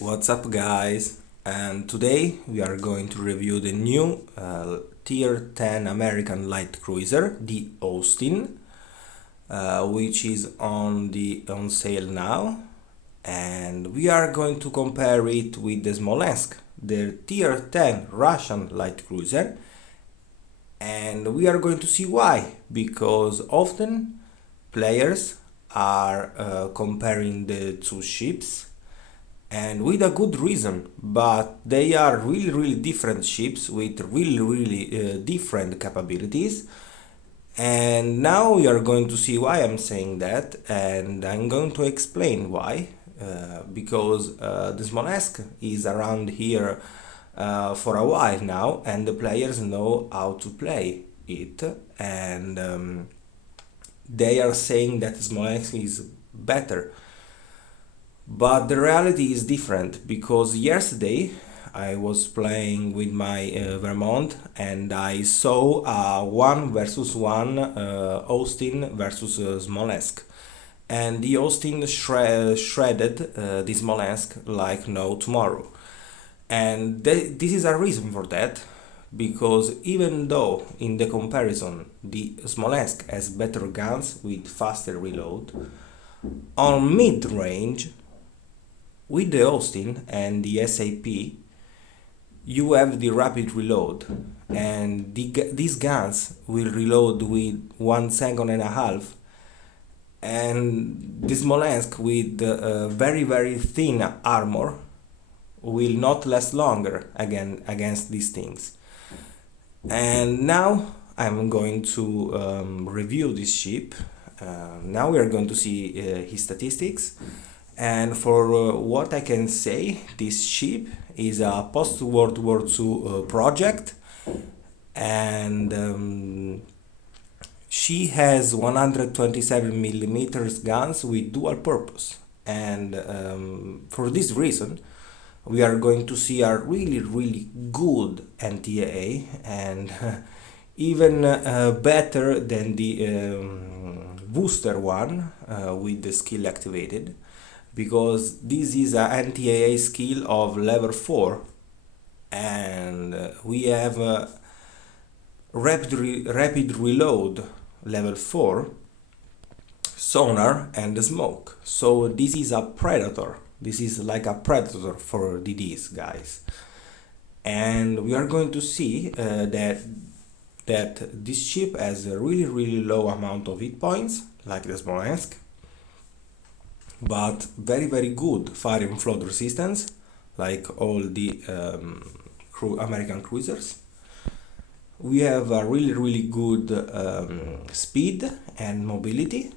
What's up, guys? And today we are going to review the new Tier 10 American light cruiser, the Austin, which is on sale now, and we are going to compare it with the Smolensk, the Tier 10 Russian light cruiser, and we are going to see why. Because often players are comparing the two ships, and with a good reason, but they are really different ships with really different capabilities. And now we are going to see why I'm saying that, and I'm going to explain why. Because the Smolensk is around here for a while now, and the players know how to play it, and they are saying that Smolensk is better. But the reality is different, because yesterday I was playing with my Vermont, and I saw a 1 versus 1 Austin versus Smolensk. And the Austin shredded the Smolensk like no tomorrow. And this is a reason for that, because even though in the comparison the Smolensk has better guns with faster reload, on mid range with the Austin and the SAP, you have the rapid reload, and these guns will reload with 1.5 seconds, and the Smolensk with very thin armor will not last longer again against these things. And now I'm going to review this ship. Now we are going to see his statistics. And for what I can say, this ship is a post-World War II project, and she has 127 millimeters guns with dual purpose. And for this reason, we are going to see a really good NTAA, and even better than the booster one with the skill activated, because this is a NTAA skill of level 4, and we have a rapid reload level 4, sonar and smoke. So this is a predator. This is like a predator for DDs, guys. And we are going to see that this ship has a really low amount of hit points, like the Smolensk, but very good fire and flood resistance, like all the American cruisers. We have a really good speed and mobility.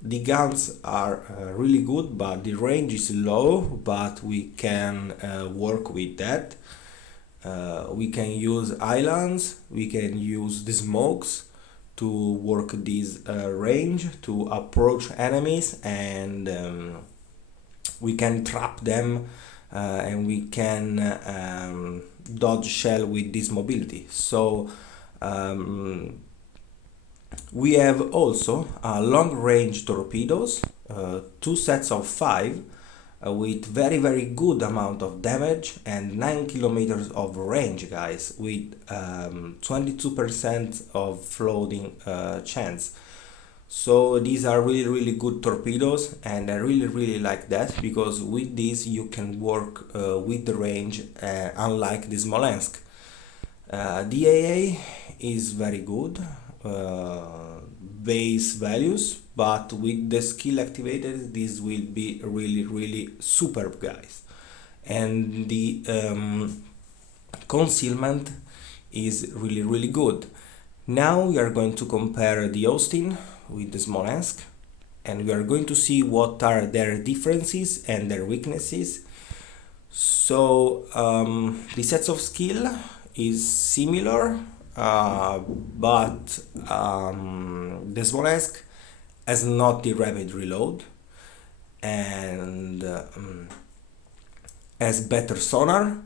The guns are really good, but the range is low, but we can work with that. We can use islands, we can use the smokes to work this range to approach enemies, and we can trap them, and we can dodge shell with this mobility. So we have also long range torpedoes, 2 sets of 5 with very good amount of damage and 9 kilometers of range, guys, with 22% of floating chance. So these are really good torpedoes, and I really like that, because with this you can work with the range, unlike the Smolensk. The AA is very good, base values, but with the skill activated this will be really superb, guys. And the concealment is really good. Now we are going to compare the Austin with the Smolensk, and we are going to see what are their differences and their weaknesses. So the sets of skill is similar, but the Smolensk has not the rapid reload, and has better sonar,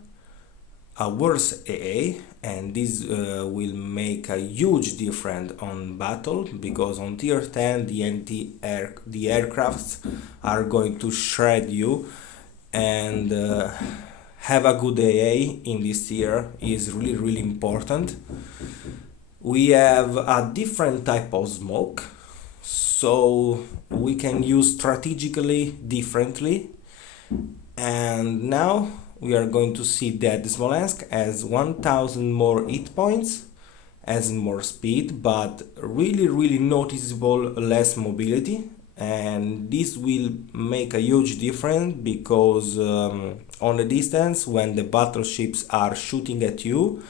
a worse AA, and this will make a huge difference on battle, because on tier 10 the aircrafts are going to shred you, and have a good AA in this tier is really important. We have a different type of smoke, so we can use strategically differently. And now we are going to see that Smolensk has 1000 more hit points, has more speed, but really noticeable less mobility, and this will make a huge difference because on the distance, when the battleships are shooting at you,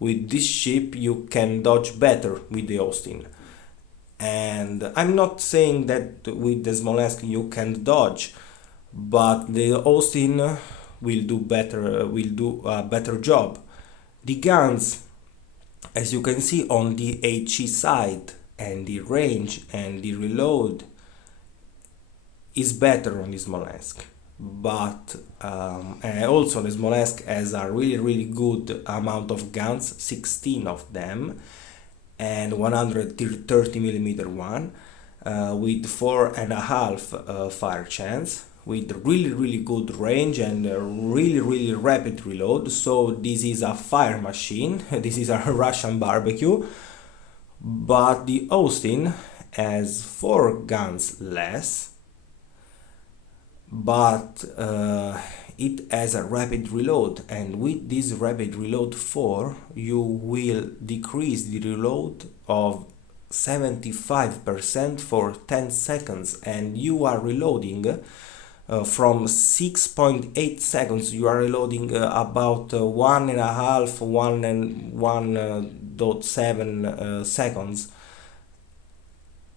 with this ship you can dodge better with the Austin. And I'm not saying that with the Smolensk you can dodge, but the Austin will do a better job. The guns, as you can see on the HE side, and the range and the reload is better on the Smolensk, but and also the Smolensk has a really good amount of guns, 16 of them, and 130mm one, with 4.5 fire chance, with really good range and really rapid reload. So this is a fire machine. This is a Russian barbecue. But the Austin has 4 guns less, but it has a rapid reload, and with this rapid reload 4 you will decrease the reload of 75% for 10 seconds, and you are reloading from 6.8 seconds, you are reloading about 1.5, 1.7 seconds.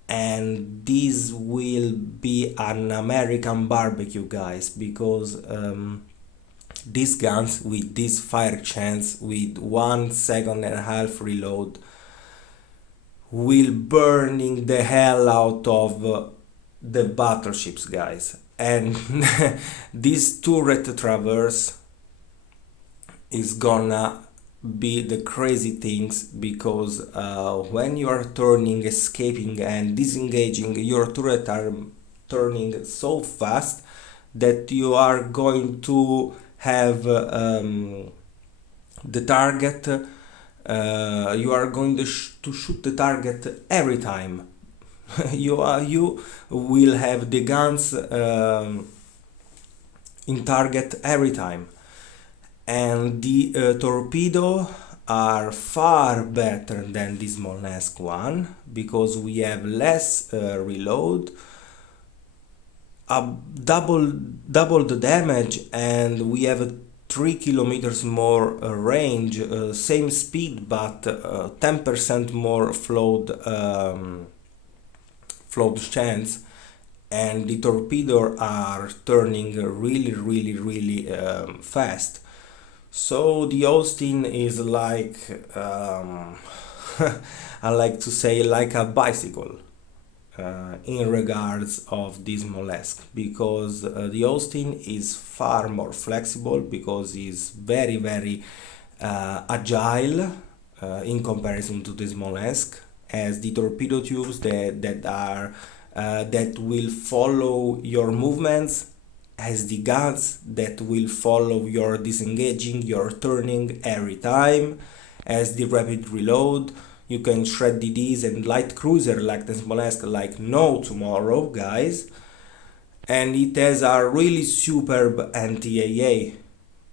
And this will be an American barbecue, guys, because these guns with this fire chance with 1.5 seconds reload will burning the hell out of the battleships, guys. And this turret traverse is gonna be the crazy things, because when you are turning, escaping and disengaging, your turret are turning so fast that you are going to have the target, you are going to shoot the target every time. you will have the guns in target every time. And the torpedo are far better than the Smolensk one, because we have less reload, double the damage, and we have 3 kilometers more range, same speed, but 10% more float chance. And the torpedo are turning really fast. So the Austin is like I like to say like a bicycle in regards of this Smolensk, because the Austin is far more flexible, because it's very agile in comparison to the Smolensk, as the torpedo tubes that will follow your movements, as the guns that will follow your disengaging, your turning every time, as the rapid reload. You can shred DDs and light cruiser like the Smolensk like no tomorrow, guys. And it has a really superb anti-AA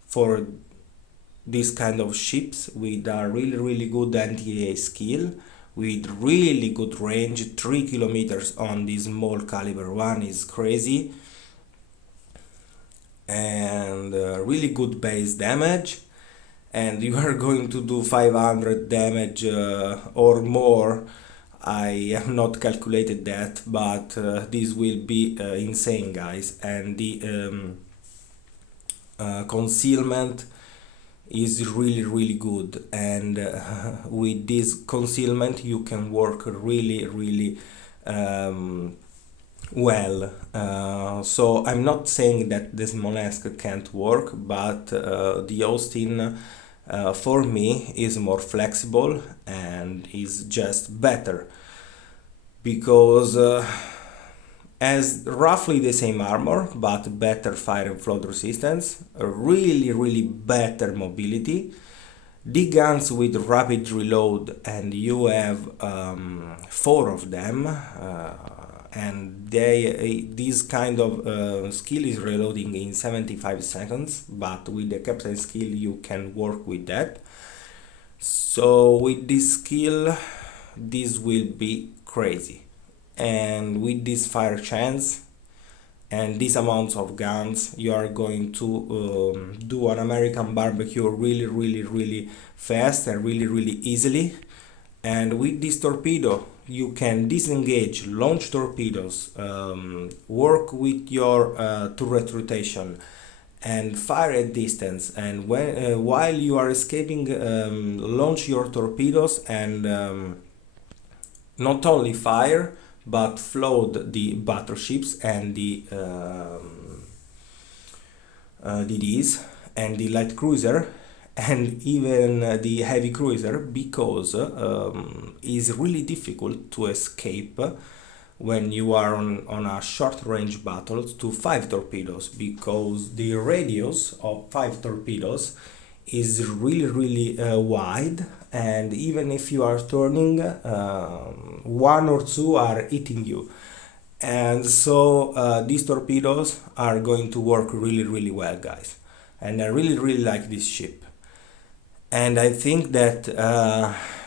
for this kind of ships, with a really good anti-AA skill, with really good range. 3 kilometers on this small caliber one is crazy, and really good base damage, and you are going to do 500 damage or more. I have not calculated that, but this will be insane, guys. And the concealment is really good, and with this concealment you can work really well. So I'm not saying that the Smolensk can't work, but the Austin for me is more flexible and is just better, because has roughly the same armor, but better fire and flood resistance, a really better mobility, the guns with rapid reload, and you have 4 of them, and this kind of skill is reloading in 75 seconds, but with the captain skill you can work with that. So with this skill this will be crazy, and with this fire chance and these amounts of guns you are going to do an American barbecue really fast and really easily. And with this torpedo you can disengage, launch torpedoes, work with your turret rotation and fire at distance, and while you are escaping, launch your torpedoes and not only fire but flood the battleships and the DDs and the light cruiser and even the heavy cruiser, because it's really difficult to escape when you are on a short range battle to 5 torpedoes, because the radius of 5 torpedoes is really wide, and even if you are turning, 1 or 2 are hitting you. And so these torpedoes are going to work really well, guys, and I really like this ship. And I think that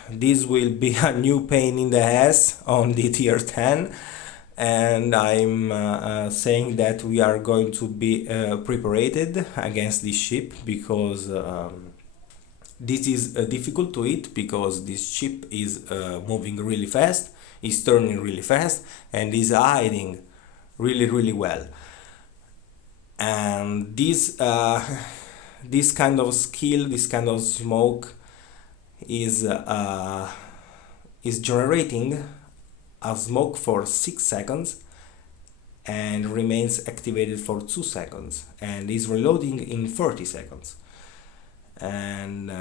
this will be a new pain in the ass on the tier 10, and I'm saying that we are going to be prepared against this ship, because this is difficult to hit, because this ship is moving really fast, is turning really fast, and is hiding really well. And this kind of skill, this kind of smoke is generating a smoke for 6 seconds and remains activated for 2 seconds and is reloading in 30 seconds. And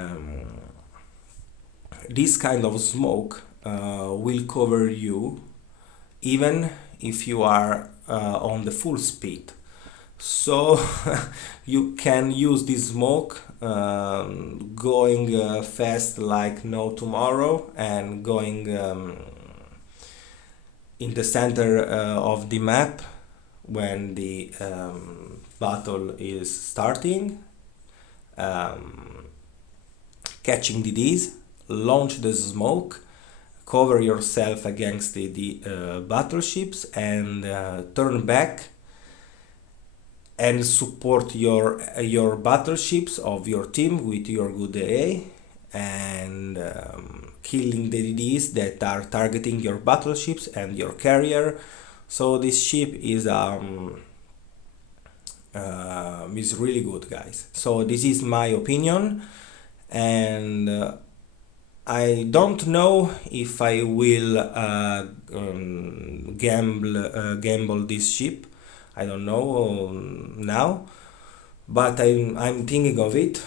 this kind of smoke will cover you even if you are on the full speed. So you can use this smoke going fast like no tomorrow, and going in the center of the map when the battle is starting, catching DDs, launch the smoke, cover yourself against the battleships, and turn back and support your battleships of your team with your good AA, and killing the DDs that are targeting your battleships and your carrier. So this ship is really good, guys. So this is my opinion, and I don't know if I will gamble this ship. I don't know now, but I'm thinking of it,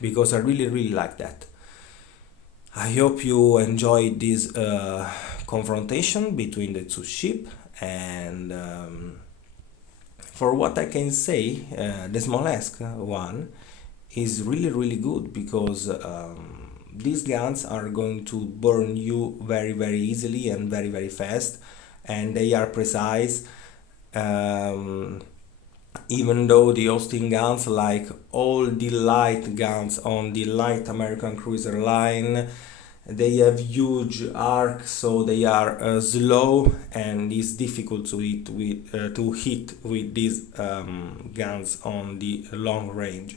because I really like that. I hope you enjoyed this confrontation between the two ships, and for what I can say, the Smolensk one is really good, because these guns are going to burn you very easily and very fast, and they are precise. Even though the Austin guns, like all the light guns on the light American cruiser line, they have huge arc, so they are slow, and it's difficult to hit with these guns on the long range.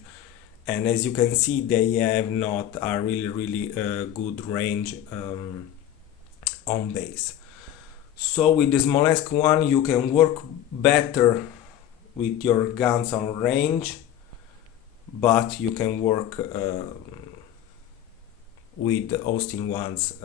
And as you can see, they have not a really good range on base. So with the Smolensk one you can work better with your guns on range, but you can work with the Austin ones,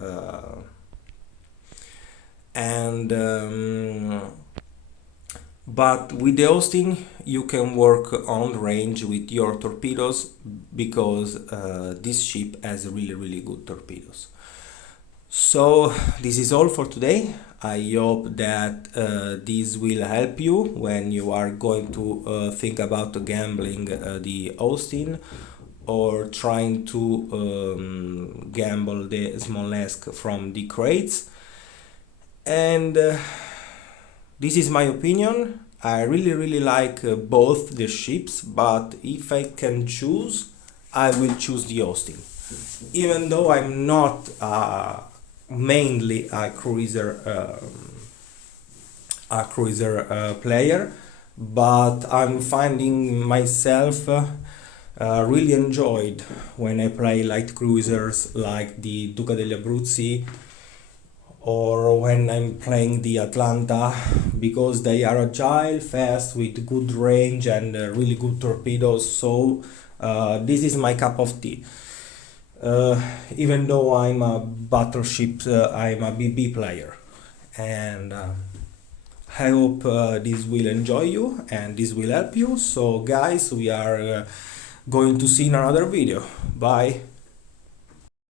but with the Austin you can work on range with your torpedoes, because this ship has really good torpedoes. So this is all for today. I hope that this will help you when you are going to think about gambling the Austin or trying to gamble the Smolensk from the crates. And this is my opinion. I really like both the ships, but if I can choose, I will choose the Austin. Even though I'm not mainly a cruiser player, but I'm finding myself really enjoyed when I play light cruisers like the Duca degli Abruzzi, or when I'm playing the Atlanta, because they are agile, fast, with good range and really good torpedoes. So this is my cup of tea. Even though I'm a battleship, I'm a BB player, and I hope this will enjoy you and this will help you. So guys, we are going to see in another video. Bye.